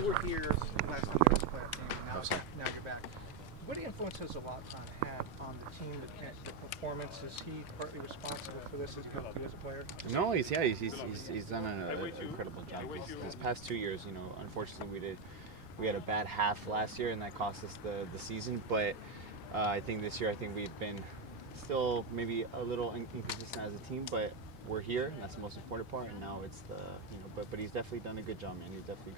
You were here last time there was a playoff game, and now you're back. What influence has Zlatan had on the team, the performance? Is he partly responsible for this as a player? No, he's done an incredible job. These past 2 years, unfortunately we had a bad half last year, and that cost us the season. But I think this year, we've been still maybe a little inconsistent as a team, but we're here, and that's the most important part. And now it's but he's definitely done a good job, man. He's definitely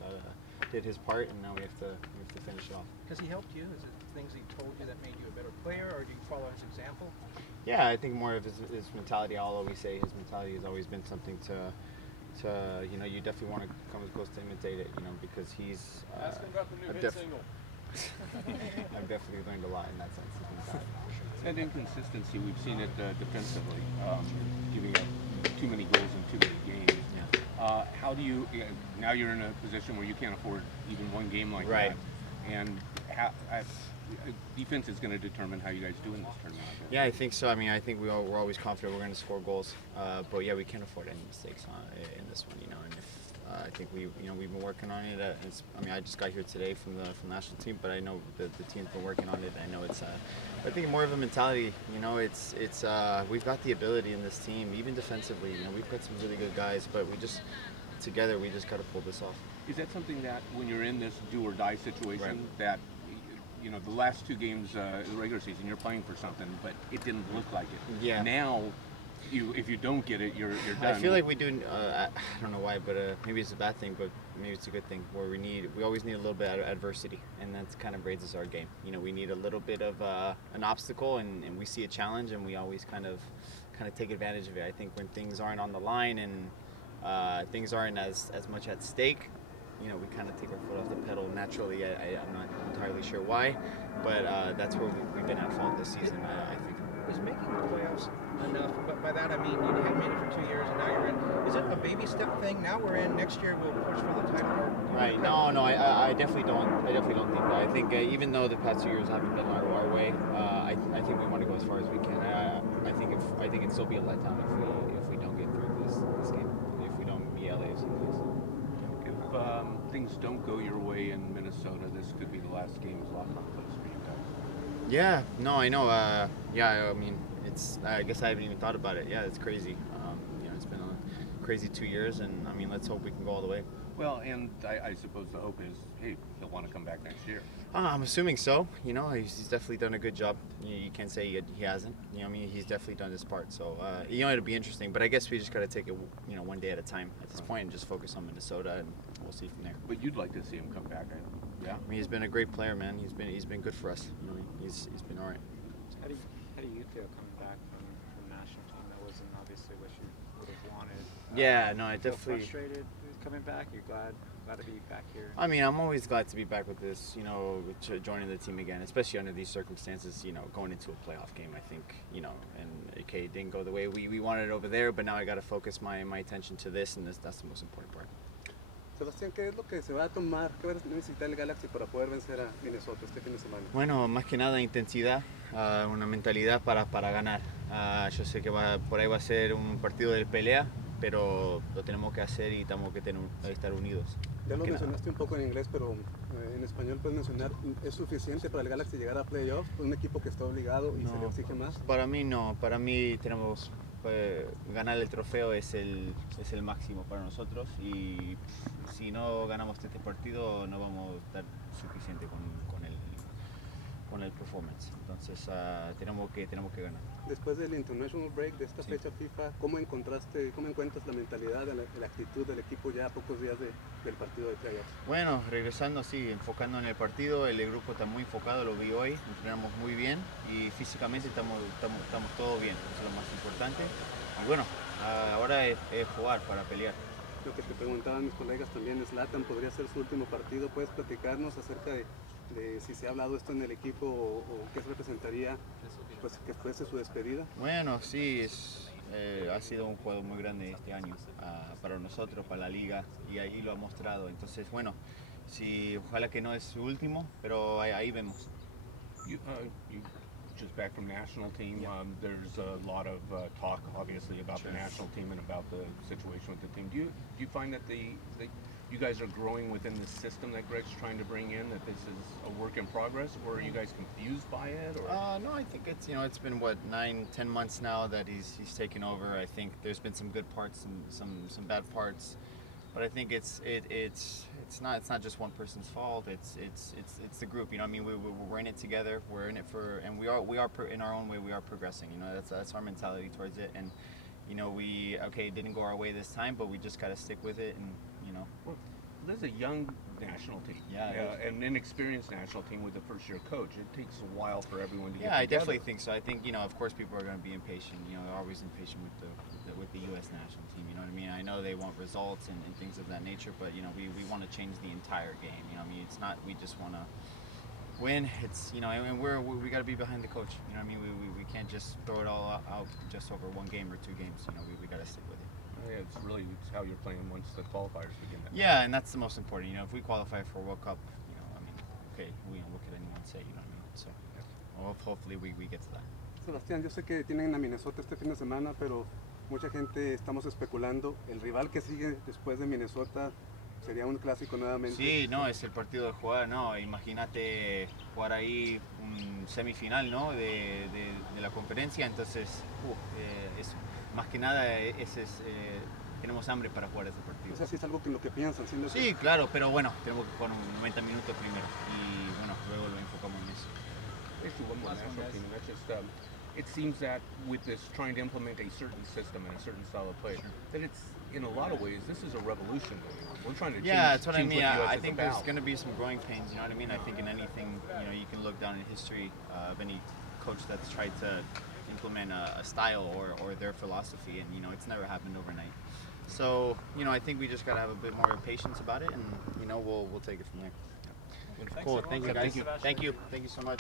did his part, and now we have to finish it off. Has he helped you? Is it things he told you that made you a better player, or do you follow his example? Yeah, I think more of his mentality. I'll always say his mentality has always been something to you definitely want to come as close to imitate it, because he's. Ask him about the new hit single. I've definitely learned a lot in that sense. That inconsistency, we've seen it defensively, giving up too many goals in too many games. Yeah. How do you, now you're in a position where you can't afford even one game like right. that, and defense is going to determine how you guys do in this tournament. Yeah, I think so. I think we're always confident we're going to score goals, but yeah, we can't afford any mistakes in this one, and if I think we've been working on it. I just got here today from the national team, but I know the team's been working on it. I know it's I think more of a mentality. It's we've got the ability in this team, even defensively. We've got some really good guys, but together we just got to pull this off. Is that something that when you're in this do or die situation, right. that the last two games of the regular season you're playing for something, but it didn't look like it. Yeah. Now, if you don't get it, you're done. I feel like we do. I don't know why, but maybe it's a bad thing, but maybe it's a good thing. Where we always need a little bit of adversity, and that kind of raises our game. We need a little bit of an obstacle, and we see a challenge, and we always kind of take advantage of it. I think when things aren't on the line and things aren't as much at stake, we kind of take our foot off the pedal naturally. I'm not entirely sure why, but that's where we've been at fault this season. I think. Is making the playoffs enough? But by that I mean you haven't made it for 2 years and now you're in. Is it a baby step thing? Now we're in. Next year we'll push for the title. Right. No. I definitely don't. I definitely don't think that. I think even though the past 2 years haven't been our way, I think we want to go as far as we can. I think it'd still be a letdown if we don't get through this game. If we don't beat LAFC, please. If things don't go your way in Minnesota, this could be the last game as Zlatan plays for you guys. Yeah, no, I know. It's. I guess I haven't even thought about it. Yeah, it's crazy. It's been a crazy 2 years, and let's hope we can go all the way. Well, and I suppose the hope is, hey, he'll want to come back next year. I'm assuming so. He's definitely done a good job. You can't say he hasn't. He's definitely done his part. So, it'll be interesting. But I guess we just got to take it, one day at a time at this point, and just focus on Minnesota, and we'll see from there. But you'd like to see him come back, yeah. He's been a great player, man. He's been good for us. He's been all right. How do you feel coming back from the national team? That wasn't obviously what you would have wanted. Yeah, no, I definitely. Frustrated coming back. You're glad to be back here. I'm always glad to be back with this. Joining the team again, especially under these circumstances. Going into a playoff game, I think. And okay, it didn't go the way we wanted over there, but now I got to focus my attention to this, and that's the most important part. Sebastián, ¿qué es lo que se va a tomar? ¿Qué va a necesitar el Galaxy para poder vencer a Minnesota este fin de semana? Bueno, más que nada intensidad, una mentalidad para ganar. Yo sé que por ahí va a ser un partido de pelea, pero lo tenemos que hacer y tenemos que estar unidos. Ya lo mencionaste un poco en inglés, pero en español puedes mencionar, ¿es suficiente para el Galaxy llegar a playoffs? Un equipo que está obligado y se le exige más. Para mí no, para mí tenemos ganar el trofeo es el máximo para nosotros, y si no ganamos este partido no vamos a estar suficiente con el performance. Entonces tenemos que ganar. Después del international break de esta fecha FIFA, ¿cómo encuentras la mentalidad, la actitud del equipo ya a pocos días del partido de playoffs? Bueno, regresando, sí, enfocando en el partido, el grupo está muy enfocado, lo vi hoy, entrenamos muy bien y físicamente estamos todo bien, eso es lo más importante. Y bueno, ahora es jugar para pelear. Lo que te preguntaban mis colegas también, Zlatan podría ser su último partido. ¿Puedes platicarnos acerca de si se ha hablado esto en el equipo o qué representaría pues, que fuese su despedida? Bueno, sí, ha sido un juego muy grande este año para nosotros, para la liga, y ahí lo ha mostrado. Entonces, bueno, sí, ojalá que no es su último, pero ahí vemos. You just back from national team. Yeah. There's a lot of talk, obviously, about the national team and about the situation with the team. Do you find that the you guys are growing within the system that Greg's trying to bring in, that this is a work in progress, or are you guys confused by it? Or No, I think it's it's been what 9-10 months now that he's taken over. I think there's been some good parts and some bad parts, but I think it's not just one person's fault. It's the group. I mean, we're in it together. We're in it for, and we are in our own way. We are progressing. That's our mentality towards it. And it didn't go our way this time, but we just got to stick with it. And well, there's a young national team, Yeah, an inexperienced national team with a first-year coach. It takes a while for everyone to get yeah, I together. definitely think so. I think of course people are going to be impatient. They're always impatient with the U.S. national team. You know what I mean? I know they want results and things of that nature, but we want to change the entire game. I mean, it's not we just want to win. It's and we got to be behind the coach. I mean, we can't just throw it all out just over one game or two games. We got to stick with it. Yeah, it's how you're playing once the qualifiers begin. Yeah, and that's the most important. If we qualify for World Cup, I mean, okay, what could anyone say? You know what I mean? So, hopefully we get to that. Sebastián, yo sé que tienen a Minnesota este fin de semana, pero mucha gente estamos especulando. El rival que sigue después de Minnesota sería un clásico nuevamente. Sí, no, es el partido de jugar, no, imagínate jugar ahí un semifinal, ¿no? De la conferencia, entonces, eso. Más que nada, tenemos hambre para jugar ese partido. O sea, sí es algo que lo que piensan. Sí, claro, pero bueno, tenemos que jugar 90 minutos primero y bueno, luego lo enfocamos en eso. Actually, one more national team, and that's just, it seems that with this trying to implement a certain system and a certain style of play, that it's, in a lot of ways, this is a revolution going on. We're trying to change, that's what I change mean. what the US I is think about. there's going to be some growing pains, you know what I mean? I think in anything, you can look down in history of any coach that's tried to implement a style or their philosophy, and it's never happened overnight. So I think we just got to have a bit more patience about it, and we'll take it from there. Cool. Thank you, guys. Thank you so much.